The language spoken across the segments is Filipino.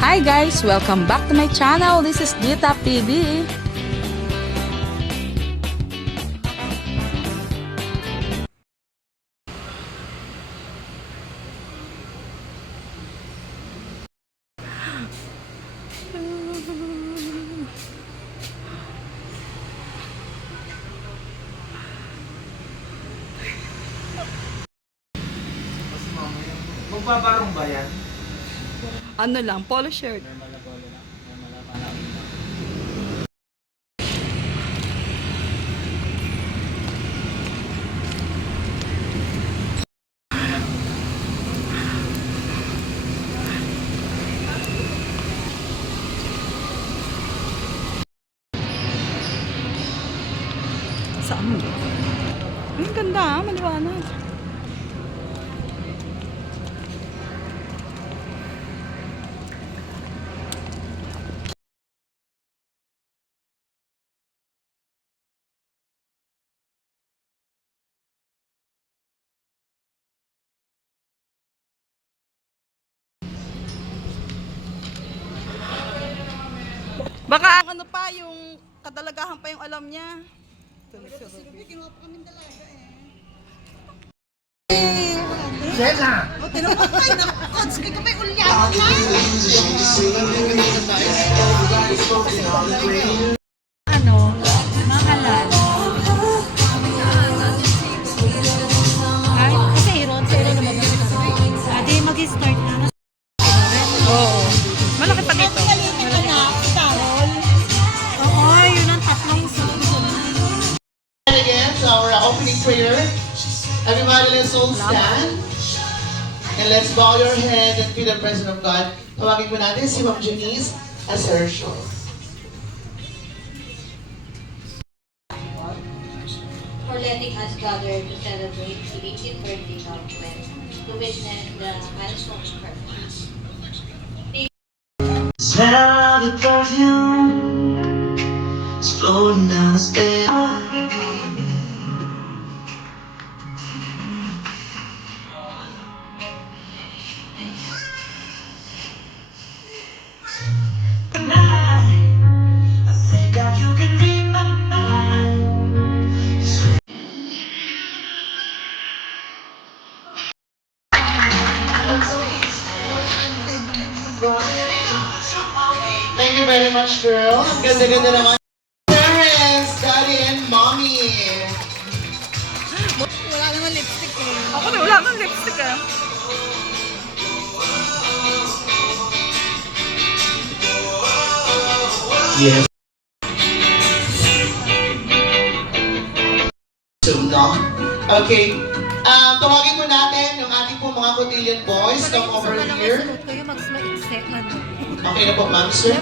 Hi guys! Welcome back to my channel. This is Dita PB. Magbabarong ba yan? Ano lang, polo shirt. Saan? Ang ganda ah, maliwanag. Baka ang ano pa, yung kadalagahan pa yung alam niya. Jenna! Ano, mahalal. Ay, kasi Ron, pero naman adi mag-start na. Oo. Malaki pa dito. Oo, yun ang tatlong sunod. Again, to our opening prayer. Everybody, let's all stand. And let's bow your head and feel the presence of God. Tawagin po natin si Ma'am Janice Asercio. For letting us gather to celebrate the 18th birthday of Gwen, to witness the milestone of her life. Smell the perfume is floating down the stairs. I think that you can read my mind. Thank you very much, girl. Ang ganda-ganda naman. Parents, daddy, and mommy. Wala naman lipstick eh. Ako na, wala kang lipstick ah. Yes. So, no? Okay. Tawagin po natin yung ating po mga cotillion boys. Come over here. Kayo mag-maiksi, ano. Okay na po, ma'am, sir.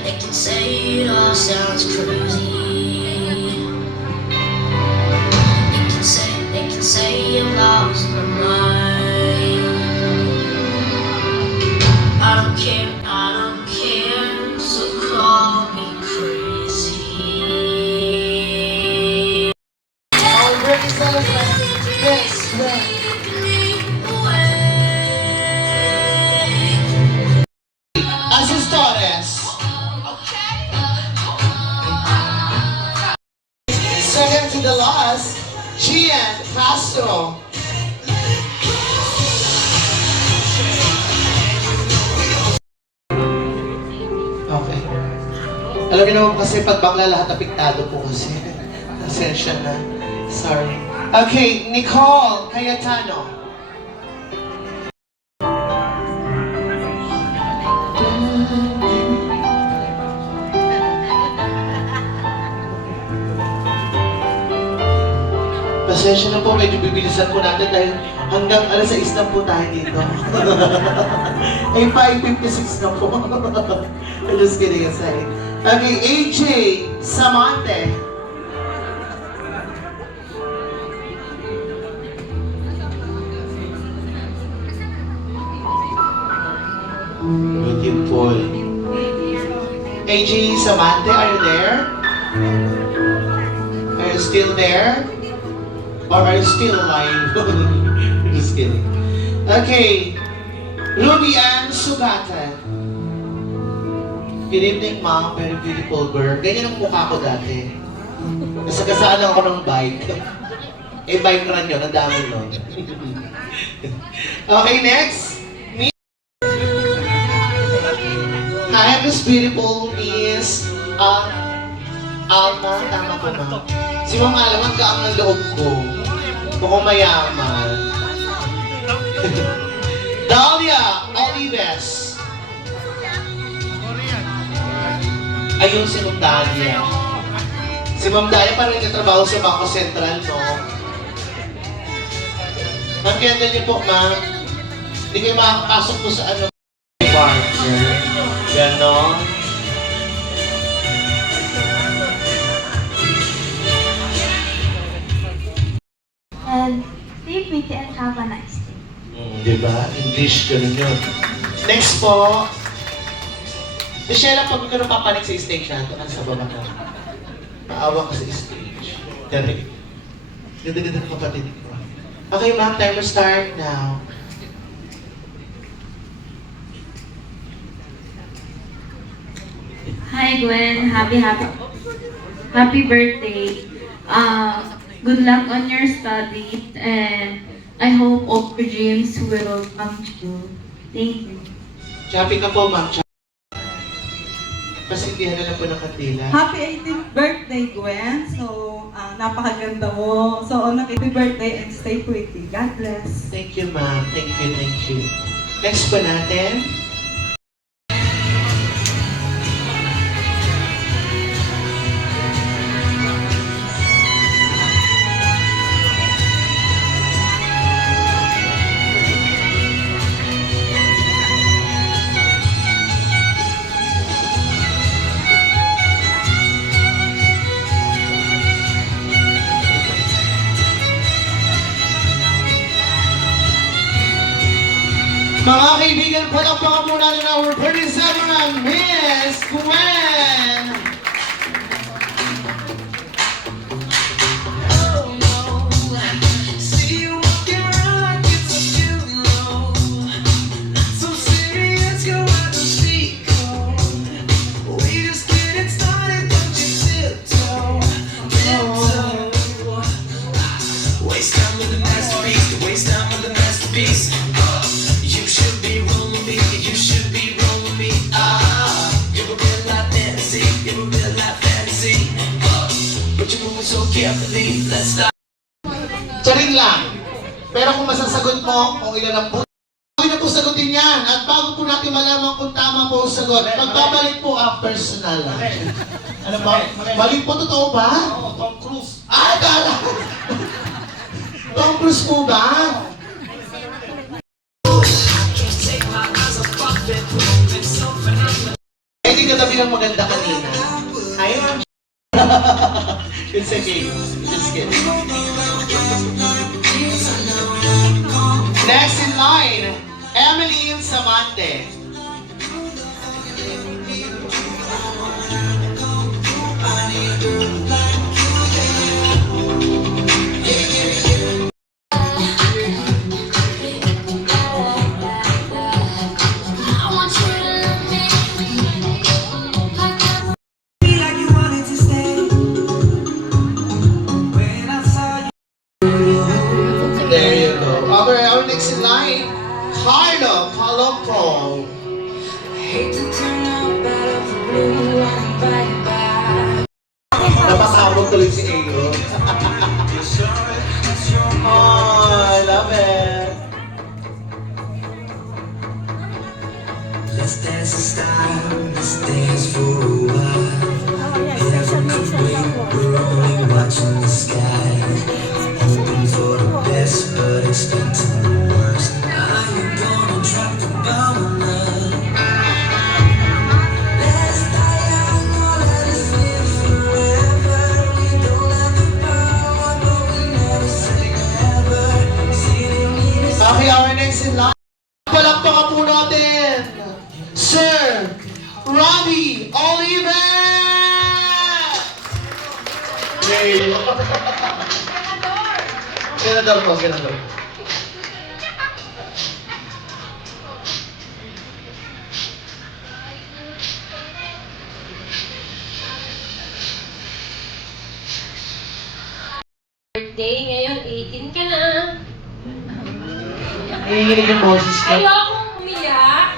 They can say it all sounds crazy. They can say I've lost my mind. I don't care, so call me crazy. Already celebrating. Yes, yes. Aziz Torres. Second to the last, Gian Castro. Okay. Alam niyo naman kasi pag bakla lahat apektado po kasi. Pasensya na. Sorry. Okay, Nicole Cayetano. Pasensya na po, medyo bibilisan po natin dahil hanggang alas 6 na po tayo dito. Ay, 5:56 na po. I'm just kidding aside. Okay, AJ Samante. Beautiful. AJ Samante, are you there? Are you still there? Or are you still alive? Just kidding. Okay. Ruby Ann sugatan. Good evening, ma'am. Very beautiful girl. Ganyan ang mukha ko dati. Kasakasaan lang ako ng bike. Eh, bike run yun. Ang dami nun. Okay, next. I have this beautiful Miss Alma. Tama ko, ma'am. Si Ma'am Alma, ang gaang ng loob ko. Mukhang mayaman. Dahlia Olives. Ayun si Ma'am Dahlia. Si Ma'am Dahlia parang nagtatrabaho sa Bangko Sentral, no? Ma'am, kaya niyo po, ma'am. Hindi kayo makakapasok po sa ano. Partner. Ganon. And stay pretty and have a nice day. Diba? English, ganun yun. Next po. Michelle, pag ka napapanik sa stage natin, sa baba ka. Maawa ka sa stage. Dari. Ganda-ganda ng kapatid ko. Okay, ma'am, time to start now. Hi Gwen, happy birthday. Good luck on your studies and I hope all your dreams will come true. Thank you. Happy ka po, ma'am. Pasindihan na lang po ng kandila. Happy 18th birthday, Gwen. So, napakaganda mo. So, happy birthday and stay pretty. God bless. Thank you, ma'am. Thank you, thank you. Next po natin. Mga kaibigan, palakpakan muna ng our 37 Miss Gwen! See you walking around like it's a funeral. So serious, you're at the speaker. We just getting started, don't you tiptoe, tiptoe. Waste time with the masterpiece, waste time with the masterpiece. You should be rolling me, you should be rolling me. You're a real life fantasy, you're a real life fantasy. But you're moving so carefully, let's stop. Charing lang. Pero kung masasagot mo kung ilan ang po, okay na po sagutin yan. At bago po natin malaman kung tama po ang sagot, magbabalik po ang personal. Ano ba? Mali po, totoo ba? Oo, Tom Cruise. Ah, kala! Tom Cruise po ba? Hindi ka tabi ng maganda kanina. Hi, ma'am. It's okay. Just kidding. Next in line, Emily Samante. Like you wanted to stay. When I saw you. There you go. Our next in line, Carlo Palompo. Hate to turn out out of the blue, I'm right back. Napasabog tuloy si Aero. Oh, I love it. Let's dance in style, let's dance for a while. Heaven could wait, we're only watching the sky. Hoping for the best, but expecting the worst. Are you gonna drop the bomb on us? Let's die young, or let us live forever. We don't have the power, but we never say never. See you need us. Okay, our next in line. Palakpakan po natin, Sir Robbie Oliver! Yay! Senador po, senador. birthday. Ngayon, 18 ka na. Nanginginig yung boses ko. Ayokong umiyak.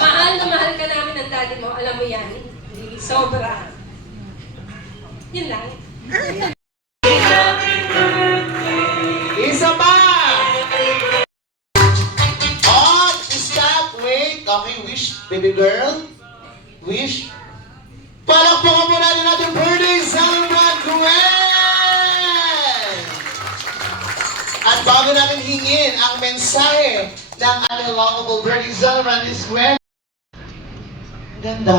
Mahal na mahal ka namin ng daddy mo. Alam mo yan. Sobra. Yun lang. Isa pa! Oh, stop, wait. Okay, wish, baby girl. Wish. Palakpakan mo natin birthday celebrant, Gwen! At bago natin hingin ang mensahe ng ating lovable birthday celebrant is Gwen. Ganda.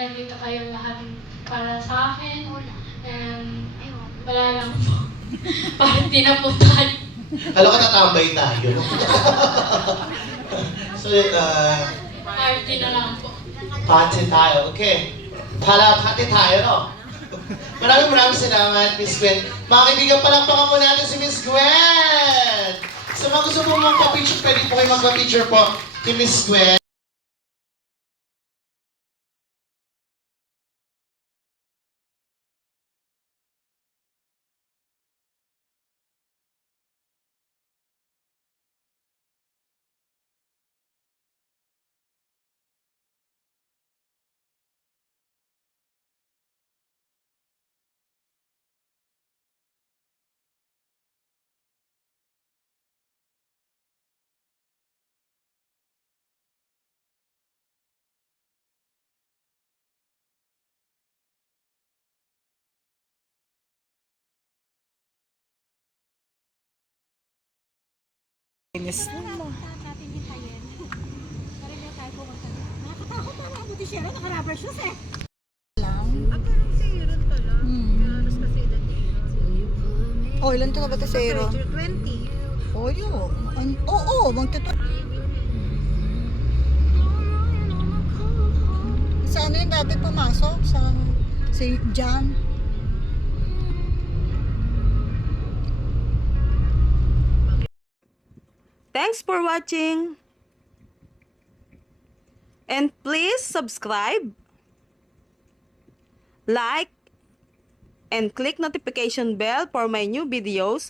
Nandito kayo lahat para sa akin. And wala lang po. Parang di na po tayo. Kala ko tatambay tayo. So, Party na lang po. party tayo. Okay. Party tayo, no? Maraming salamat, Miss Gwen. Mga kaibigan, palakpakan po natin si Miss Gwen! Sa mga gusto po mong pa-picture, pwede po kayo magpa-picture po kay Miss Gwen. Oh, ilan taon na ba ito, Sarah? 20. Oh, yun. Oo, magtuto. Sa ano yung dati pumasok? Sa si John? Thanks for watching. And please subscribe, like, and click notification bell for my new videos